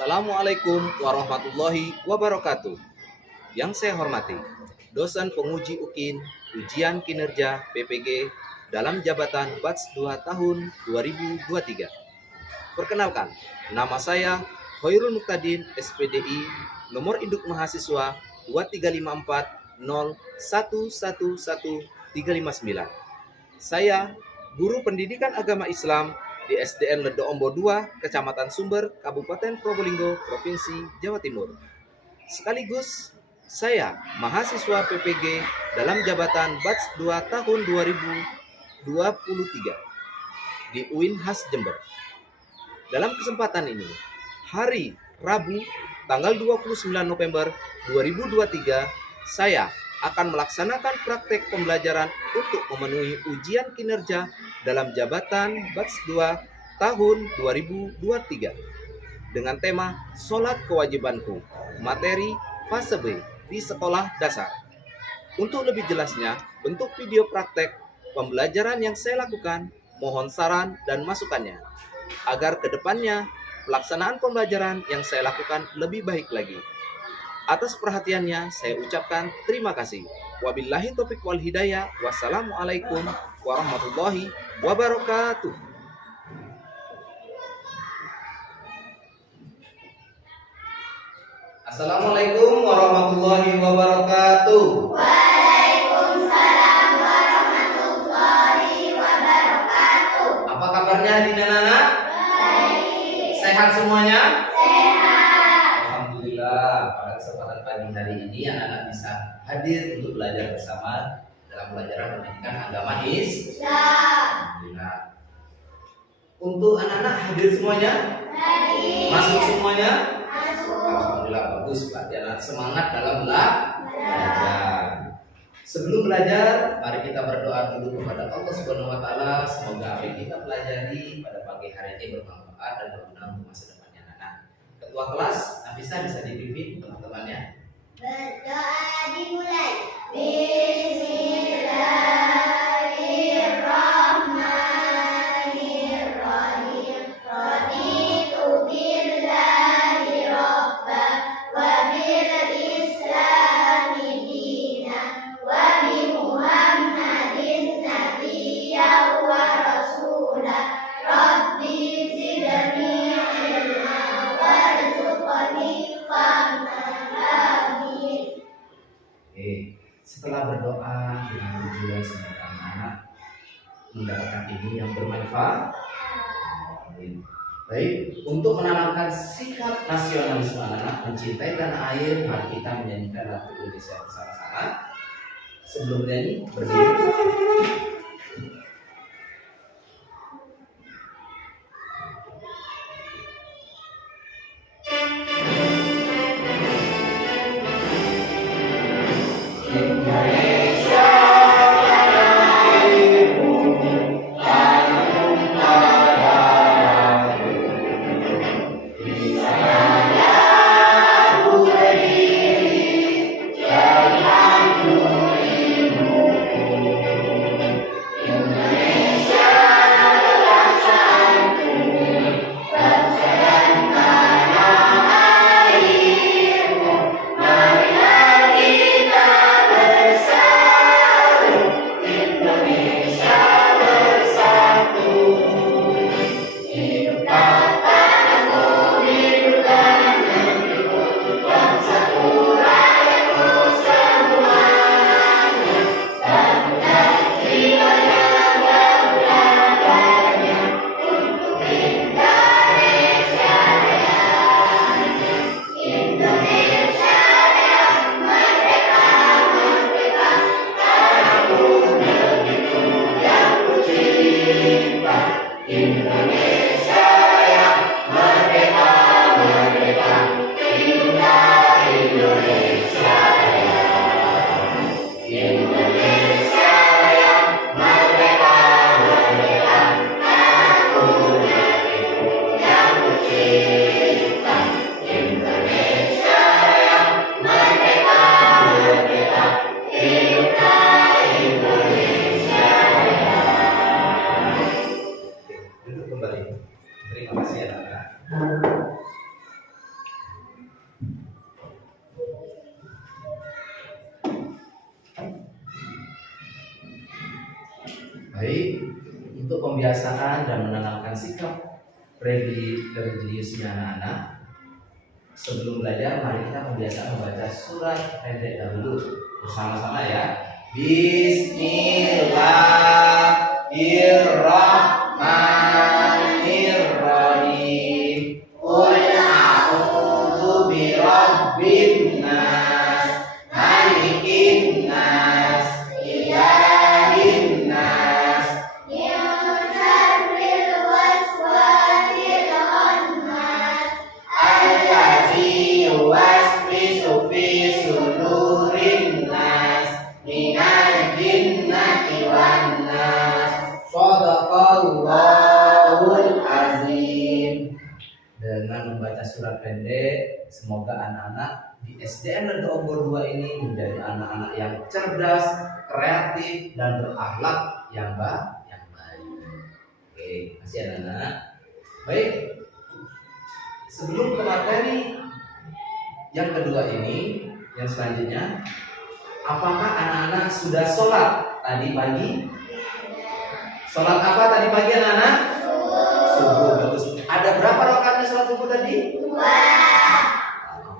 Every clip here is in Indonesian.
Assalamualaikum warahmatullahi wabarakatuh. Yang saya hormati, dosen penguji UKIN Ujian Kinerja PPG dalam jabatan Batch 2 tahun 2023. Perkenalkan, nama saya Khairul Muktadin SPDI, nomor induk mahasiswa 23401111359. Saya guru pendidikan agama Islam di SDN Ledo Ombo 2, Kecamatan Sumber, Kabupaten Probolinggo, Provinsi Jawa Timur. Sekaligus saya mahasiswa PPG dalam jabatan Batch 2 tahun 2023 di UIN Has Jember. Dalam kesempatan ini, hari Rabu tanggal 29 November 2023, saya akan melaksanakan praktek pembelajaran untuk memenuhi ujian kinerja dalam jabatan Batch 2 tahun 2023 dengan tema Sholat Kewajibanku, materi fase B di sekolah dasar. Untuk lebih jelasnya, bentuk video praktek pembelajaran yang saya lakukan, mohon saran dan masukannya agar kedepannya pelaksanaan pembelajaran yang saya lakukan lebih baik lagi. Atas perhatiannya saya ucapkan terima kasih. Wabillahi taufiq wal hidayah. Wassalamualaikum warahmatullahi wabarakatuh. Assalamualaikum warahmatullahi wabarakatuh. Waalaikumsalam warahmatullahi wabarakatuh. Apa kabarnya hari ini anak-anak? Baik. Sehat semuanya? Sehat. Alhamdulillah, pada kesempatan pagi hari ini anak-anak bisa hadir untuk belajar bersama dalam pelajaran pendidikan agama Islam. Alhamdulillah. Untuk anak-anak hadir semuanya? Hadir. Masuk semuanya? Masuk. Alhamdulillah, bagus. Berarti anak semangat dalam belajar. Sebelum belajar, mari kita berdoa dulu kepada Allah Subhanahu wa taala. Semoga apa yang kita pelajari pada pagi hari ini bermanfaat dan berguna untuk masa depannya anak-anak. Ketua kelas, Nafisa bisa dipimpin teman-temannya. Berdoa dimulai. Bismillahirrahmanirrahim. Raditu billahi robba wa bil islami dina wa bi Muhammadin nabiyya wa rasula. Rabbi zidni ilma warzuqni fahman. Amin. Oke, setelah berdoa dengan tujuan semoga anak mendapatkan ilmu yang bermanfaat. Amin. Baik, untuk menanamkan sikap nasionalisme anak-anak mencintai tanah air, mari kita menyanyikan lagu Indonesia bersama-sama. Sebelum menyanyi, berdiri. Duduk kembali. Baik, untuk pembiasaan dan menanamkan sikap religiusnya anak-anak, sebelum belajar mari kita membiasakan membaca surat pendek dahulu bersama-sama ya. Bismillahirrahmanirrahim. Qul a'udzu birabbin nas, malikin nas, ilahin nas. min syarril waswasil khannas, Allazi yuwaswisu fi sudurin nas minal jinnati wan nas. Shadaqallahul azim. Dengan membaca surat pendek, semoga anak-anak di SDN Ledo Ombor 2 ini menjadi anak-anak yang cerdas, kreatif, dan berakhlak yang baik. Oke, masih anak-anak. Baik, sebelum ke materi yang kedua ini, yang selanjutnya, apakah anak-anak sudah sholat tadi pagi? Sholat apa tadi pagi anak-anak? Subuh. Bagus. Ada berapa rakaatnya sholat subuh tadi? 2.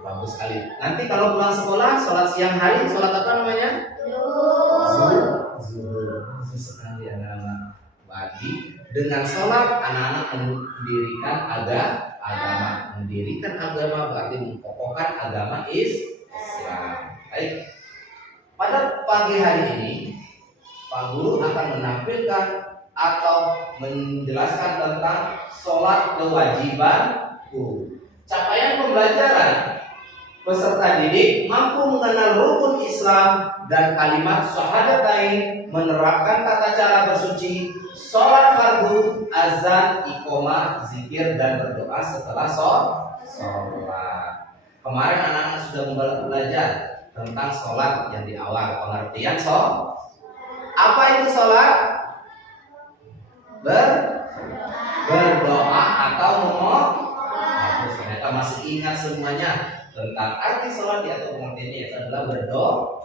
Bagus sekali. Nanti kalau pulang sekolah, sholat siang hari, sholat apa namanya? Zuhur. Bagus sekali anak-anak. Pagi dengan sholat anak-anak mendirikan agama berarti menkokohkan agama Islam. Baik. Pada pagi hari ini, Pak Guru akan menampilkan atau menjelaskan tentang sholat kewajiban. Capaian pembelajaran peserta didik mampu mengenal rukun Islam dan kalimat syahadatain, menerapkan tata cara bersuci, sholat fardu, azan, iqomah, zikir, dan berdoa setelah sholat. Kemarin anak-anak sudah belajar tentang sholat yang di awal, pengertian sholat. Apa itu sholat? Berdoa atau memohon. Ternyata masih ingat semuanya tentang arti sholat atau pengertiannya, itu adalah berdoa.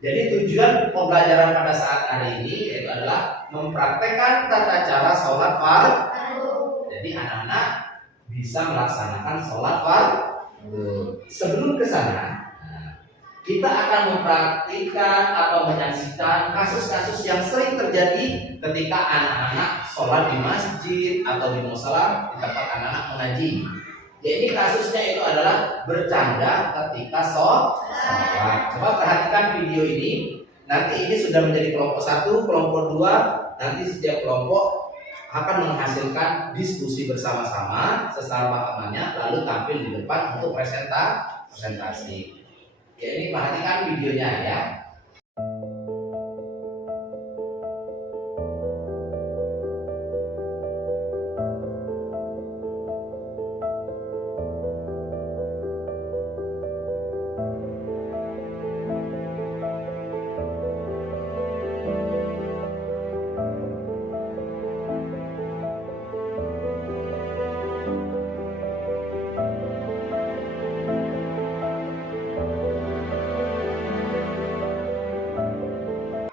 Jadi tujuan pembelajaran pada saat hari ini yaitu adalah mempraktekkan tata cara sholat fardu. Jadi anak-anak bisa melaksanakan sholat fardu. Sebelum ke sana, kita akan mempraktikkan atau menyaksikan kasus-kasus yang sering terjadi ketika anak-anak sholat di masjid atau di musala di tempat anak-anak mengaji. Jadi kasusnya itu adalah bercanda ketika sholat. Coba perhatikan video ini. Nanti ini sudah menjadi kelompok 1, kelompok 2. Nanti setiap kelompok akan menghasilkan diskusi bersama-sama sesama temannya, lalu tampil di depan untuk presentasi. Ya, ini perhatikan videonya ya.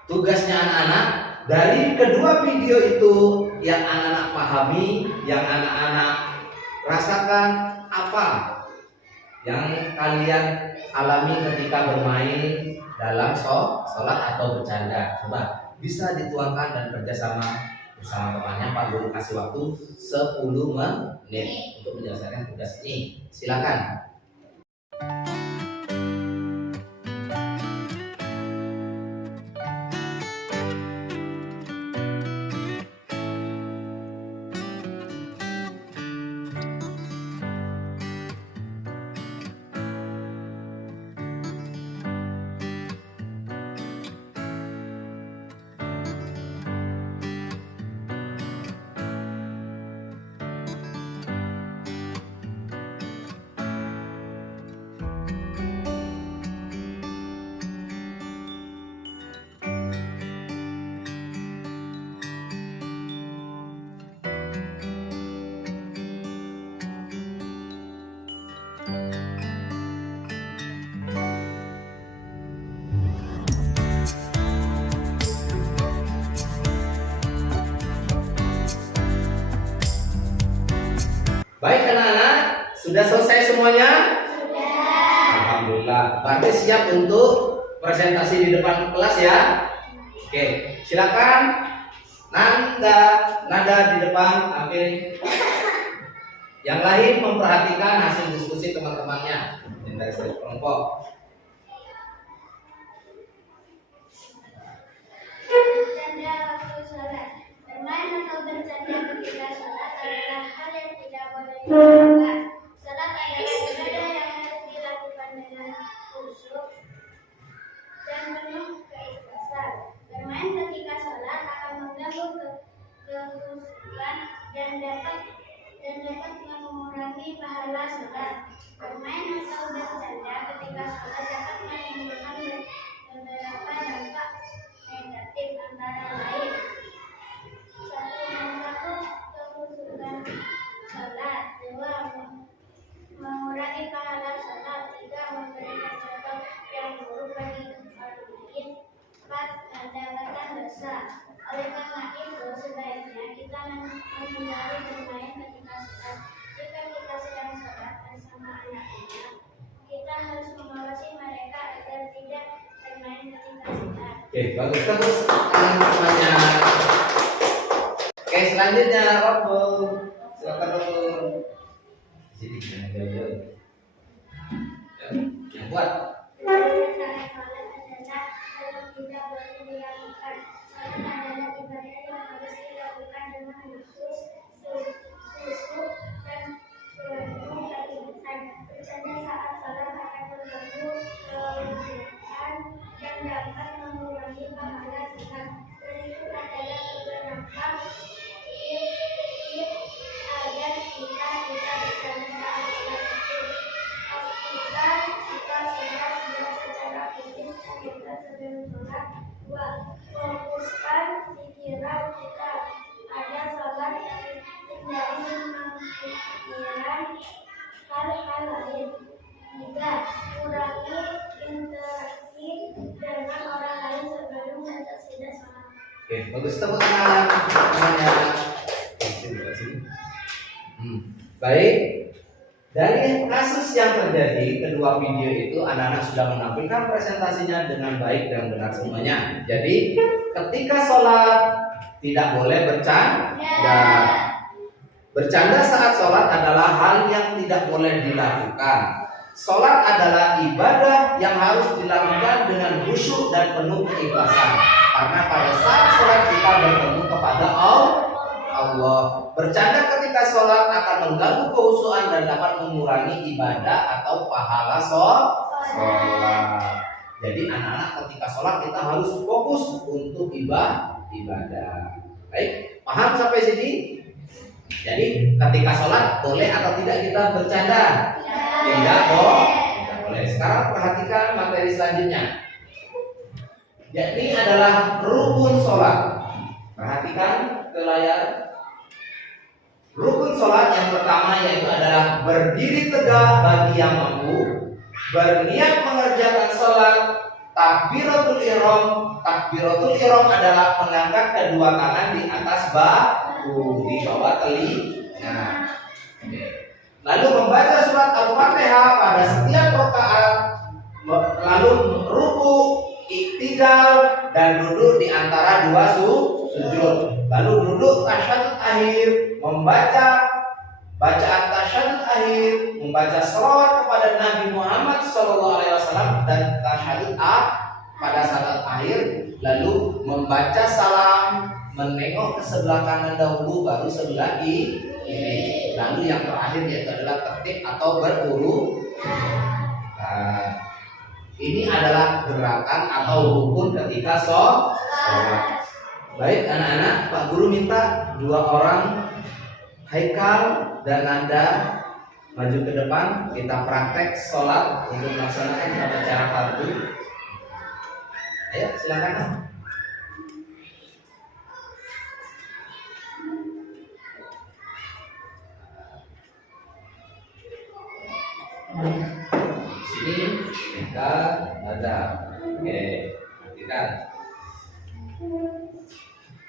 Tugasnya anak-anak dari kedua video itu yang anak-anak pahami, yang anak-anak rasakan, apa yang kalian alami ketika bermain dalam sholat atau bercanda. Coba bisa dituangkan dan kerjasama bersama temannya. Pak Guru kasih waktu 10 menit untuk menyelesaikan tugas ini. Silakan. Baik anak-anak, sudah selesai semuanya? Sudah. Alhamdulillah. Berarti siap untuk presentasi di depan kelas ya? Oke, silakan. Nada di depan ambil. Yang lain memperhatikan hasil diskusi teman-temannya dari setiap kelompok. Bercanda waktu sholat. Bermain atau bercanda ketika sholat adalah hal yang tidak boleh dilakukan. Sholat adalah ibadah yang harus dilakukan dengan khusyuk dan penuh keikhlasan. Bermain ketika sholat akan mengganggu kekhusyukan dan dapat mengurangi pahala sholat. Bermain atau bercanda ketika sholat dapat menimbulkan beberapa dampak negatif antara lain. 1. Mengganggu kekhusyukan sholat. 2. Mengurangi pahala sholat. 3. Memberikan contoh yang buruk bagi orang lain. 4. Mendapatkan dosa. Oleh karena itu, sebaiknya kita menghindari bermain ketika sholat. Jika kita sedang sholat bersama anak-anak, kita harus mengawasi mereka agar tidak bermain ketika sholat. Oke, bagus terus teman-temannya. Oke, selanjutnya Robo. Silakan Robo. Sini jangan jauh-jauh. Yang buat. Saat sholat adalah hal yang tidak boleh dilakukan. Sholat adalah ibadah yang harus dilakukan dengan khusyuk dan penuh keikhlasan. Bercanda saat sholat akan mengganggu kekhusyukan dan dapat mengurangi pahala sholat. Berikut adalah beberapa tips agar kita tidak bercanda saat sholat itu. Pastikan jika sholat sudah secara fisik dan juga sebelum sholat. 2. Fokuskan pikiran kita pada sholat dan hindari memikirkan hal-hal lain. 3. Kurangi interaksi dengan orang lain sebelum dan sesudah sholat. Oke, bagus tepuk tangan teman-temannya. Sini. Baik. Dari kasus yang terjadi, kedua video itu anak-anak sudah menampilkan presentasinya dengan baik dan benar semuanya. Jadi, ketika sholat tidak boleh bercanda. Bercanda saat sholat adalah hal yang tidak boleh dilakukan. Sholat adalah ibadah yang harus dilakukan dengan khusyuk dan penuh keikhlasan. Karena pada saat sholat kita bertemu kepada Allah. Bercanda ketika sholat akan mengganggu kekhusyukan dan dapat mengurangi ibadah atau pahala sholat. Jadi anak-anak ketika sholat kita harus fokus untuk ibadah. Baik, paham sampai sini? Jadi ketika sholat boleh atau tidak kita bercanda? Tidak boleh. Sekarang perhatikan materi selanjutnya. Yakni adalah rukun sholat. Perhatikan ke layar. Rukun sholat yang pertama yaitu adalah berdiri tegak bagi yang mampu, berniat mengerjakan sholat, takbiratul ihram. Takbiratul ihram adalah mengangkat kedua tangan di atas bahu, di bawah telinga. Lalu membaca surat Al-Fatihah pada setiap rakaat, lalu ruku, iktidal, dan duduk di antara dua sujud. Lalu duduk tasyahud akhir, membaca bacaan tasyahud akhir, membaca selawat kepada Nabi Muhammad SAW dan tasyahud pada salat akhir, lalu membaca salam, menengok ke sebelah kanan dahulu baru sebelah kiri. Lalu yang terakhir yaitu adalah tertib atau berurut. Nah, ini adalah gerakan atau rukun ketika sholat. Baik anak-anak, Pak Guru minta 2 orang Haikal dan Nanda maju ke depan, kita praktek sholat untuk melaksanakan tata cara fardu. Ayo silakan. Sini kita ada. Oke, kita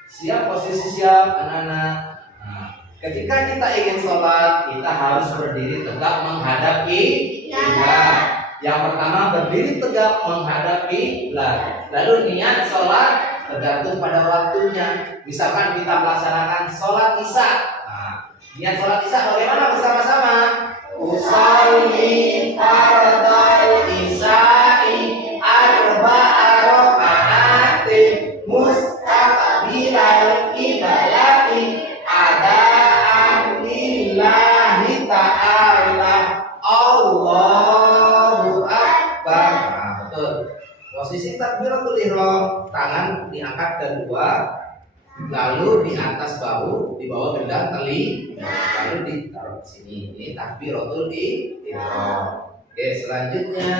siap, posisi siap anak-anak. Nah, Ketika kita ingin sholat, kita harus berdiri tegak menghadap kiblat. Yang pertama berdiri tegak menghadap kiblat. Lalu niat sholat tergantung pada waktunya. Misalkan kita melaksanakan sholat isya. Nah, niat sholat isya bagaimana bersama-sama? Usolli fardal isya'i arba'a raka'atin mustaqbilal qiblati adaan lillahi ta'ala Allahu Akbar. Nah, betul. Posisi takbiratul ihram, tangan diangkat kedua, lalu di atas bahu, di bawah gendang telinga, lalu ditaruh di sini. Ini takbiratul ihram. Oke, selanjutnya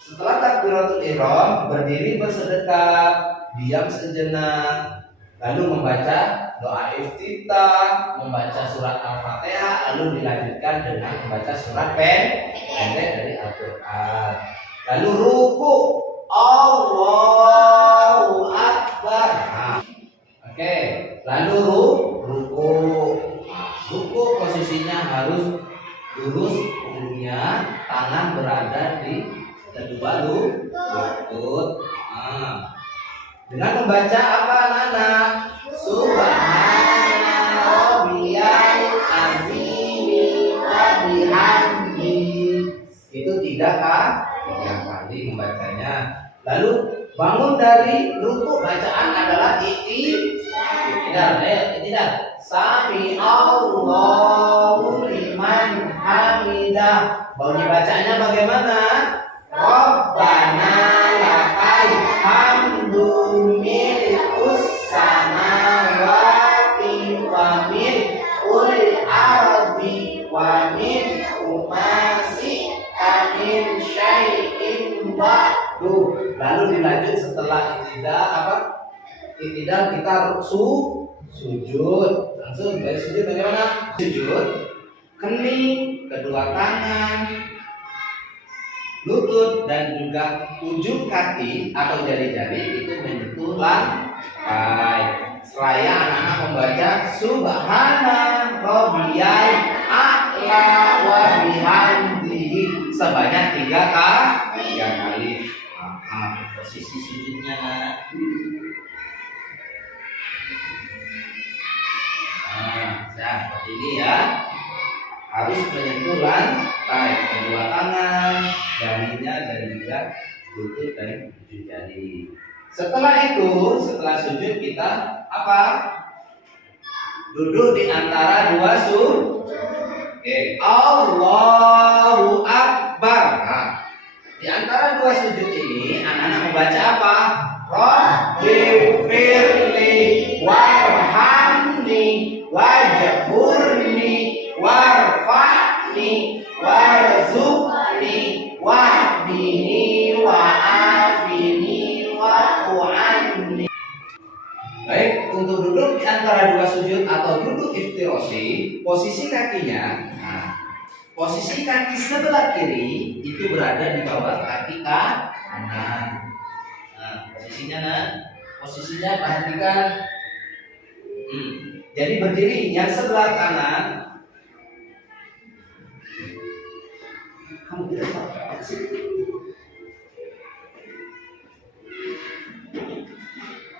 setelah takbiratul ihram, berdiri bersedekap, diam sejenak, lalu membaca doa iftitah, membaca surat Al-Fatihah, lalu dilanjutkan dengan membaca surat pendek dari Al-Quran. Lalu ruku, Allahu Akbar. Nah, oke, lalu ruku. Ruku posisinya harus lurus punggungnya, tangan berada di kedua lutut. Nah, dengan membaca apa anak-anak? Subhana rabbiyal azim wa bihamdi. Itu tiga kali membacanya. Lalu bangun dari ruku, bacaan adalah i'tidal. Sami Allahu liman hamidah. Bunyi bacanya bagaimana? Rabbana lakal hamdu mil'us samawati wa mil'ul ardi wa mil'u ma syi'ta syai'in ba'du. Lalu dilanjut setelah itidal kita sujud. Langsung dari sujud bagaimana? Sujud, kening, kedua tangan, lutut dan juga ujung kaki atau jari-jari itu menyentuh lantai. Seraya anak-anak membaca Subhana rabbiyal a'la wa bihamdihi sebanyak 3 kali. Posisi sujudnya. Seperti ini ya. Harus menyentuh lantai, kedua tangan, jarinya dan juga lutut dan ujung jari. Setelah sujud kita apa? Duduk di antara dua sujud. Oke, Allahu Akbar. Nah, di antara dua sujud ini anak-anak membaca apa? Rabbighfirli warhamni wajburni warfa'ni warzuqni wahdini wa'afini wa'fu'anni. Baik, untuk duduk di antara dua sujud atau duduk iftirasi, posisi kakinya, posisi kaki sebelah kiri itu berada di bawah kaki kanan. Posisinya perhatikan. Jadi berdiri yang sebelah kanan. Kamu tidak tahu apa sih?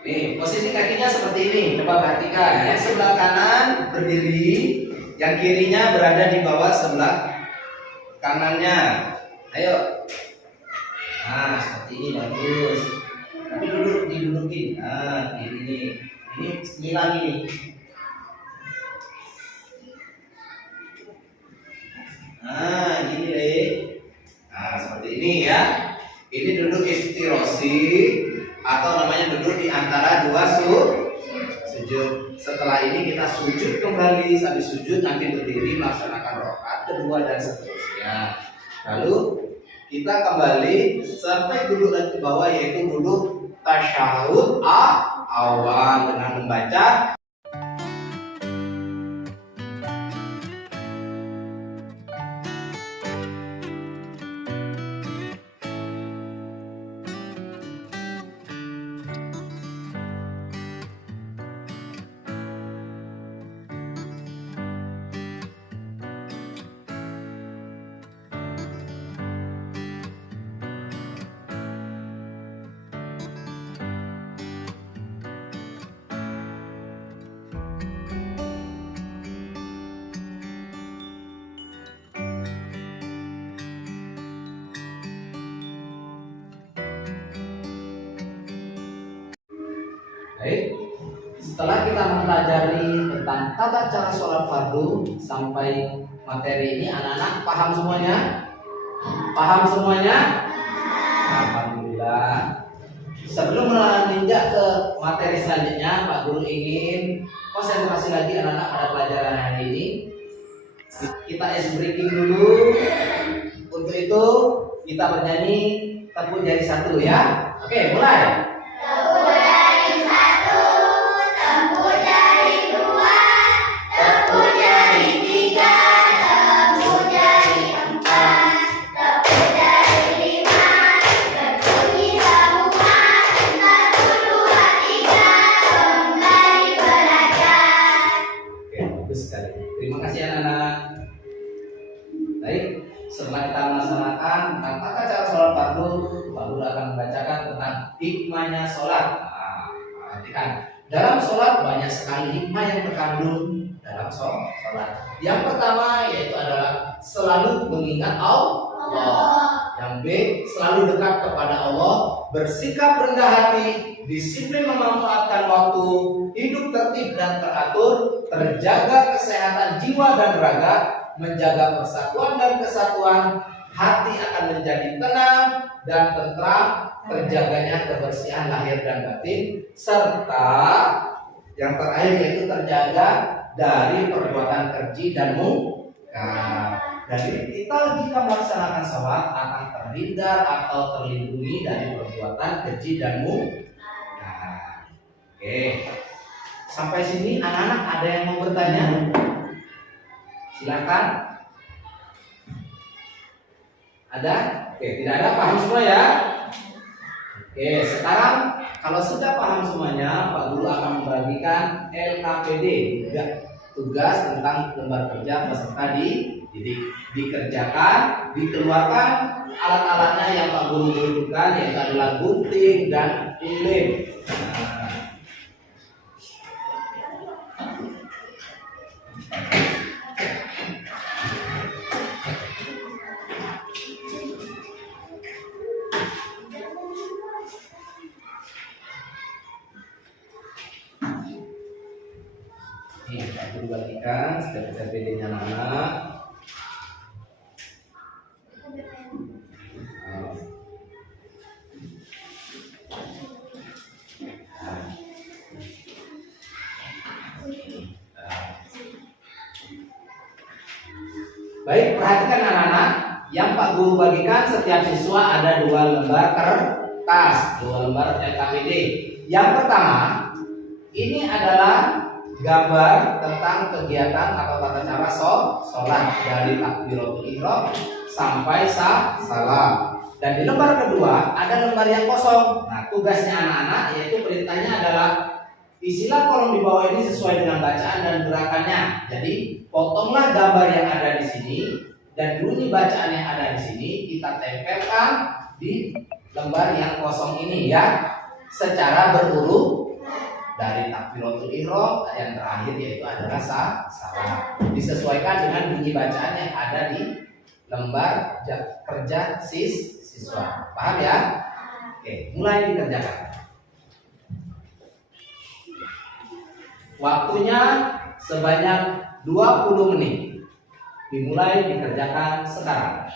Nih, posisi kakinya seperti ini. Coba perhatikan. Yang sebelah kanan berdiri, yang kirinya berada di bawah sebelah kanannya. Ayo. Nah, seperti ini bagus. Tapi didudukin. Nah, ini ngilang ini. Nah, gini deh. Nah, seperti ini ya. Ini duduk iftirasi atau namanya duduk di antara dua sujud. Setelah ini kita sujud kembali. Habis sujud nanti berdiri melaksanakan rakaat kedua dan seterusnya. Lalu kita kembali sampai duduk di bawah, yaitu duduk tasyahud awal dengan membaca Baik. Setelah kita mempelajari tentang tata cara sholat fardu sampai materi ini, anak-anak paham semuanya? Paham semuanya? Alhamdulillah. Sebelum melanjut ke materi selanjutnya, Pak Guru ingin konsentrasi lagi anak-anak pada pelajaran hari ini. Kita ice breaking dulu. Untuk itu kita bernyanyi tepuk jari satu ya. Oke, mulai. Tepuk jari satu, tepuk jari dua, tepuk jari tiga, tepuk jari empat, tepuk jari lima, berbunyi semua, satu dua tiga, kembali belajar. Oke, bagus sekali. Terima kasih anak-anak. Baik, setelah kita melaksanakan tentang tata cara sholat fardu, Pak Guru akan membacakan tentang hikmahnya sholat. Perhatikan, dalam sholat banyak sekali hikmah yang terkandung dalam sholat. Yang pertama yaitu adalah selalu mengingat Allah. Yang B, selalu dekat kepada Allah, bersikap rendah hati, disiplin memanfaatkan waktu, hidup tertib dan teratur, terjaga kesehatan jiwa dan raga, menjaga persatuan dan kesatuan, hati akan menjadi tenang dan tentram, terjaganya kebersihan lahir dan batin, serta yang terakhir yaitu terjaga dari perbuatan keji dan mungkar. Jadi kita jika melaksanakan sholat akan terhindar atau terlindungi dari perbuatan keji dan mungkar. Oke, sampai sini anak-anak ada yang mau bertanya? Silakan. Ada? Oke, tidak ada, paham semua ya? Oke, sekarang kalau sudah paham semuanya, Pak Guru akan membagikan LKPD, tugas tentang lembar kerja peserta dikerjakan, dikeluarkan alat-alatnya yang Pak Guru butuhkan, yaitu adalah gunting dan lem. Ini Pak Guru bagikan LKPD-nya anak-anak. Baik, perhatikan anak-anak. Yang Pak Guru bagikan setiap siswa ada 2 lembar kertas, 2 lembar LKPD. Yang pertama, ini adalah gambar tentang kegiatan atau tata cara sholat dari takbiratul ihram sampai salam. Dan di lembar kedua ada lembar yang kosong. Nah, tugasnya anak-anak yaitu perintahnya adalah isilah kolom di bawah ini sesuai dengan bacaan dan gerakannya. Jadi potonglah gambar yang ada di sini dan bunyi bacaan yang ada di sini kita tempelkan di lembar yang kosong ini ya, secara berurut dari takbiratul ihram yang terakhir yaitu adalah salam. Disesuaikan dengan bunyi bacaan yang ada di lembar kerja siswa. Paham ya? Oke, mulai dikerjakan. Waktunya sebanyak 20 menit. Dimulai dikerjakan sekarang.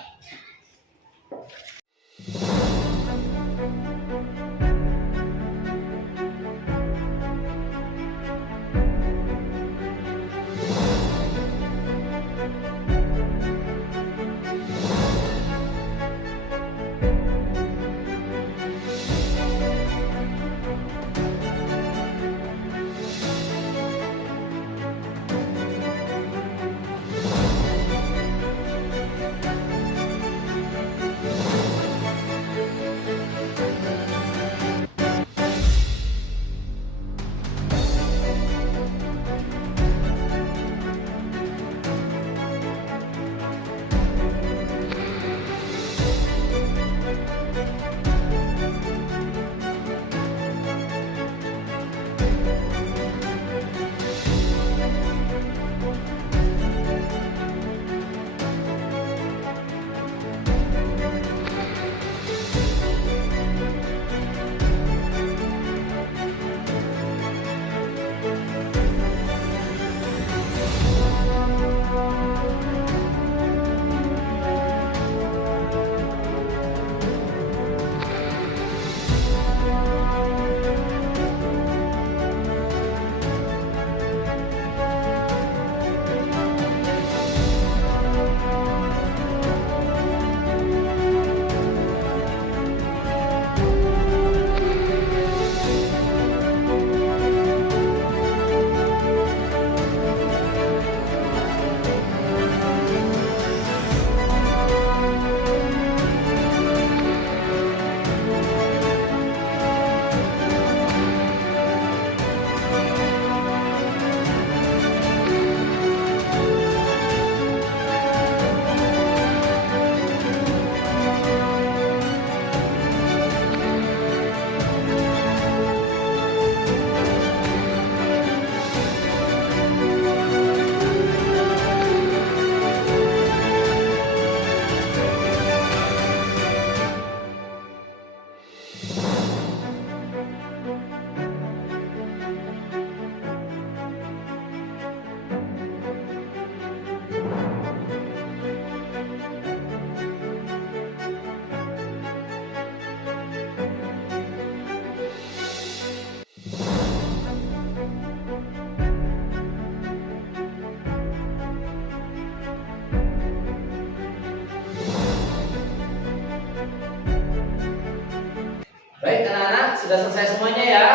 sudah selesai semuanya ya?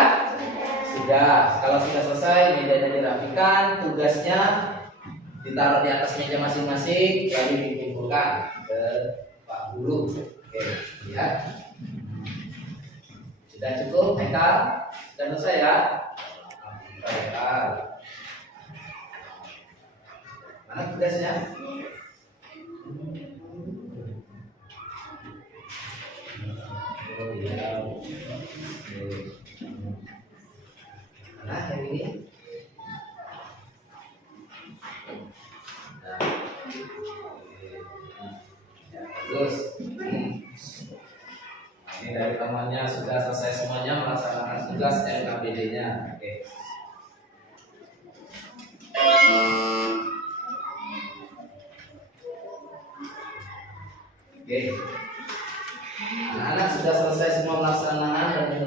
Sudah. Kalau sudah selesai, mejanya dirapikan, tugasnya ditaruh di atas meja masing-masing, lalu dikumpulkan ke Pak Guru. Oke, lihat. Sudah cukup, Haikal? Sudah selesai ya? Haikal. Mana tugasnya? Oh iya. Mana yang ini? Nah. Ya, bagus. Ini dari temannya sudah selesai semuanya melaksanakan tugas LKPD-nya. Oke. Oke. Anak-anak sudah selesai semua melaksanakan dan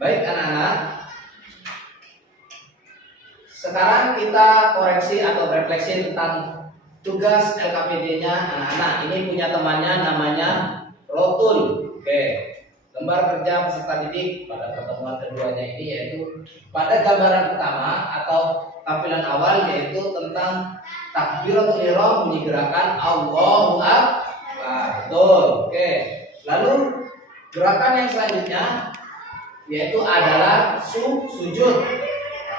baik anak-anak. Sekarang kita koreksi atau refleksi tentang tugas LKPD-nya anak-anak. Ini punya temannya namanya Rotul. Oke. Lembar kerja peserta didik pada pertemuan keduanya ini yaitu pada gambaran pertama atau tampilan awal yaitu tentang takbiratul ihram bunyi gerakan Allahu Akbar. Betul. Oke. Lalu gerakan yang selanjutnya yaitu adalah sujud.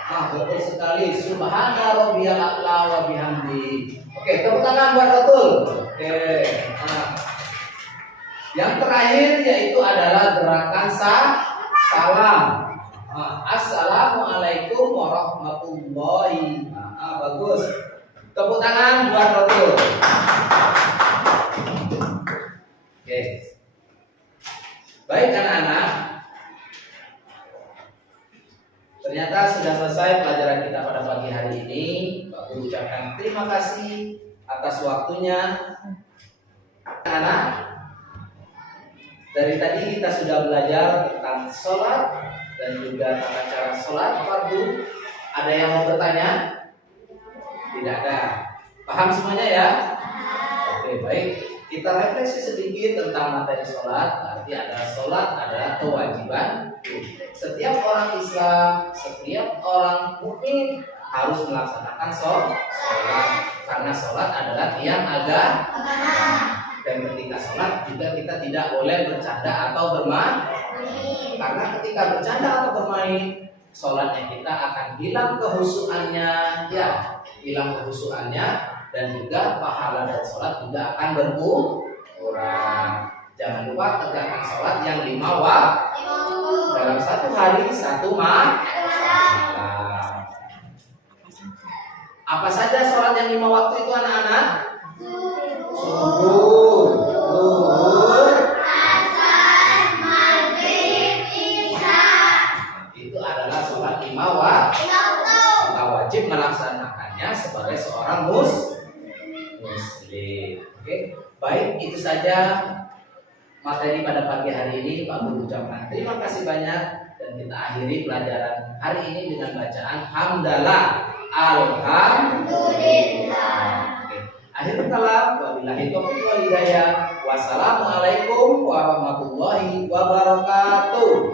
Betul sekali. Subhana rabbiyal a'la wa bihamdi. Oke, tepuk tangan buat Rotul. Oke. Yang terakhir yaitu adalah gerakan salam. Assalamualaikum warahmatullahi. Bagus. Tepuk tangan buat Rotul. Oke. Baik anak-anak. Ternyata sudah selesai pelajaran kita pada pagi hari ini. Pak Guru ucapkan terima kasih atas waktunya. Anak-anak, dari tadi kita sudah belajar tentang sholat dan juga tata cara sholat fardu. Ada yang mau bertanya? Tidak ada. Paham semuanya ya? Oke, baik. Kita refleksi sedikit tentang materi sholat. Berarti ada sholat, ada kewajiban. Setiap orang Islam, setiap orang mukmin harus melaksanakan sholat. Karena sholat adalah tiang agama. Dan ketika sholat juga kita tidak boleh bercanda atau bermain. Karena ketika bercanda atau bermain, sholatnya kita akan hilang kehusuannya, ya, hilang kehusuannya. Dan juga pahala dari sholat juga akan berkurang. Jangan lupa tegakkan sholat yang 5 waktu dalam satu hari 1 malam. Apa saja sholat yang 5 waktu itu anak-anak? Subuh, zuhur, asar, maghrib, isya. Itu adalah sholat 5 waktu. Kita wajib melaksanakannya sebagai seorang muslim. Oke, baik, itu saja materi pada pagi hari ini. Pak Guru ucapkan terima kasih banyak dan kita akhiri pelajaran hari ini dengan bacaan hamdalah, alhamdulillah. Oke. Akhirul kalam, wabillahi taufiq wal hidayah. Wassalamualaikum warahmatullahi wabarakatuh.